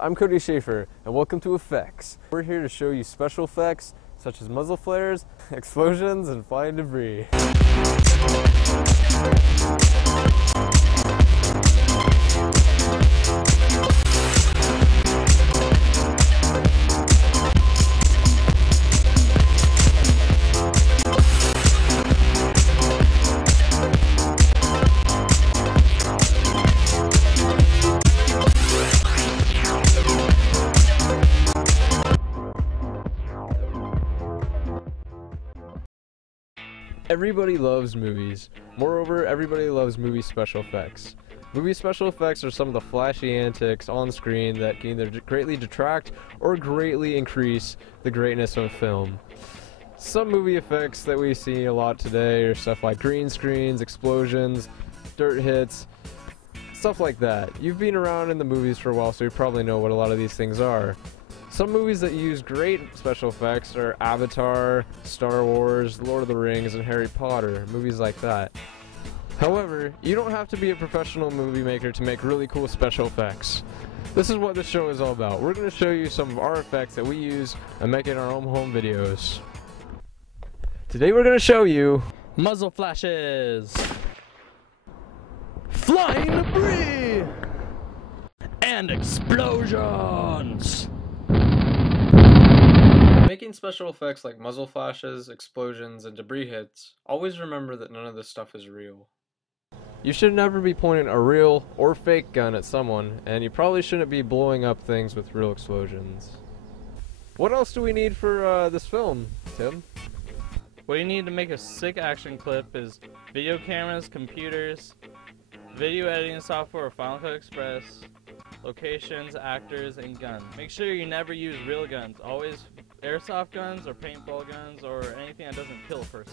I'm Cody Schaefer, and welcome to Effects. We're here to show you special effects such as muzzle flares, explosions, and flying debris. Everybody loves movies. Moreover, everybody loves movie special effects. Movie special effects are some of the flashy antics on screen that can either greatly detract or greatly increase the greatness of a film. Some movie effects that we see a lot today are stuff like green screens, explosions, dirt hits, stuff like that. You've been around in the movies for a while, so you probably know what a lot of these things are. Some movies that use great special effects are Avatar, Star Wars, Lord of the Rings, and Harry Potter, movies like that. However, you don't have to be a professional movie maker to make really cool special effects. This is what this show is all about. We're going to show you some of our effects that we use and make in our own home videos. Today we're going to show you muzzle flashes, flying debris, and explosions. Making special effects like muzzle flashes, explosions, and debris hits, always remember that none of this stuff is real. You should never be pointing a real or fake gun at someone, and you probably shouldn't be blowing up things with real explosions. What else do we need for this film, Tim? What you need to make a sick action clip is video cameras, computers, video editing software or Final Cut Express, locations, actors, and guns. Make sure you never use real guns. Always airsoft guns or paintball guns or anything that doesn't kill a person.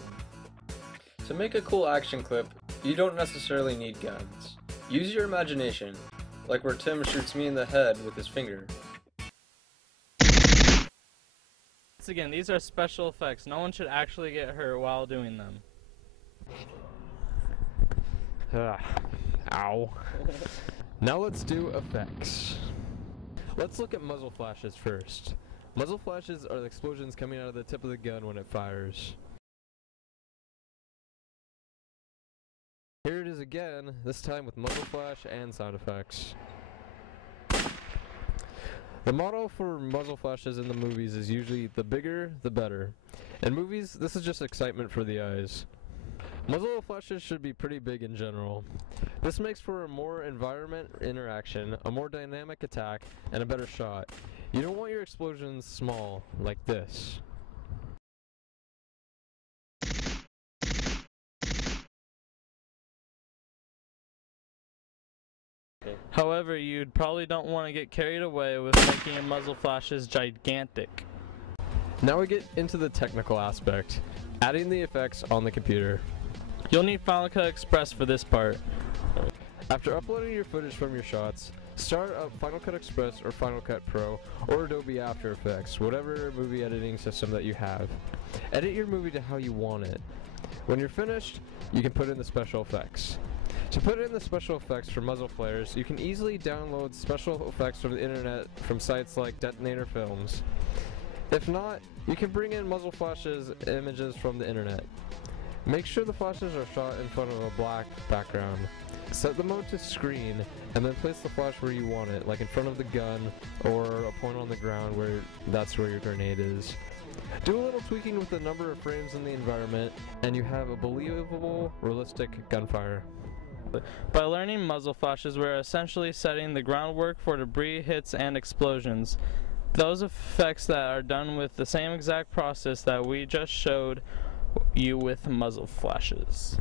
To make a cool action clip, you don't necessarily need guns. Use your imagination, like where Tim shoots me in the head with his finger. Once again, these are special effects. No one should actually get hurt while doing them. Ow. Now let's do effects. Let's look at muzzle flashes first. Muzzle flashes are the explosions coming out of the tip of the gun when it fires. Here it is again, this time with muzzle flash and sound effects. The motto for muzzle flashes in the movies is usually the bigger, the better. In movies, this is just excitement for the eyes. Muzzle flashes should be pretty big in general. This makes for a more environment interaction, a more dynamic attack, and a better shot. You don't want your explosions small, like this. However, you probably don't want to get carried away with making your muzzle flashes gigantic. Now we get into the technical aspect, adding the effects on the computer. You'll need Final Cut Express for this part. After uploading your footage from your shots, start up Final Cut Express or Final Cut Pro or Adobe After Effects, whatever movie editing system that you have. Edit your movie to how you want it. When you're finished, you can put in the special effects. To put in the special effects for muzzle flares, you can easily download special effects from the internet from sites like Detonator Films. If not, you can bring in muzzle flashes images from the internet. Make sure the flashes are shot in front of a black background. Set the mode to screen, and then place the flash where you want it, like in front of the gun, or a point on the ground where that's where your grenade is. Do a little tweaking with the number of frames in the environment, and you have a believable, realistic gunfire. By learning muzzle flashes, we're essentially setting the groundwork for debris hits and explosions. Those effects that are done with the same exact process that we just showed you with muzzle flashes.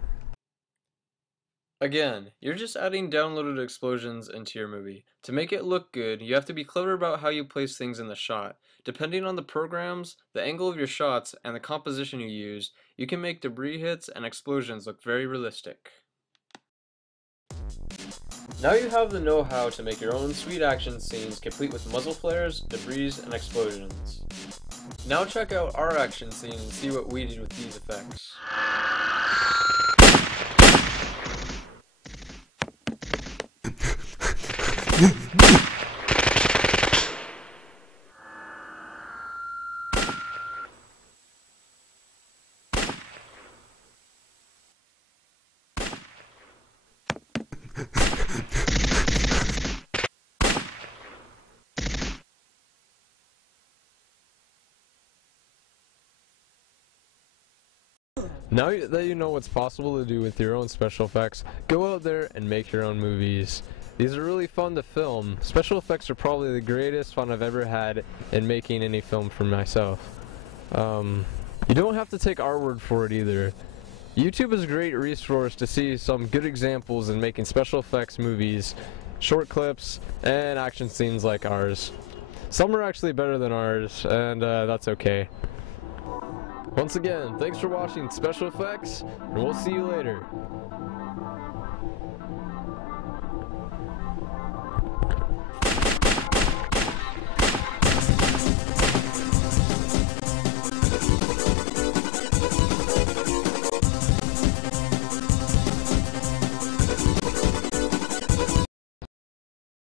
Again, you're just adding downloaded explosions into your movie. To make it look good, you have to be clever about how you place things in the shot. Depending on the programs, the angle of your shots, and the composition you use, you can make debris hits and explosions look very realistic. Now you have the know-how to make your own sweet action scenes complete with muzzle flares, debris, and explosions. Now check out our action scene and see what we did with these effects. Now that you know what's possible to do with your own special effects, go out there and make your own movies. These are really fun to film. Special effects are probably the greatest fun I've ever had in making any film for myself. You don't have to take our word for it either. YouTube is a great resource to see some good examples in making special effects movies, short clips, and action scenes like ours. Some are actually better than ours, and that's okay. Once again, thanks for watching Special Effects, and we'll see you later.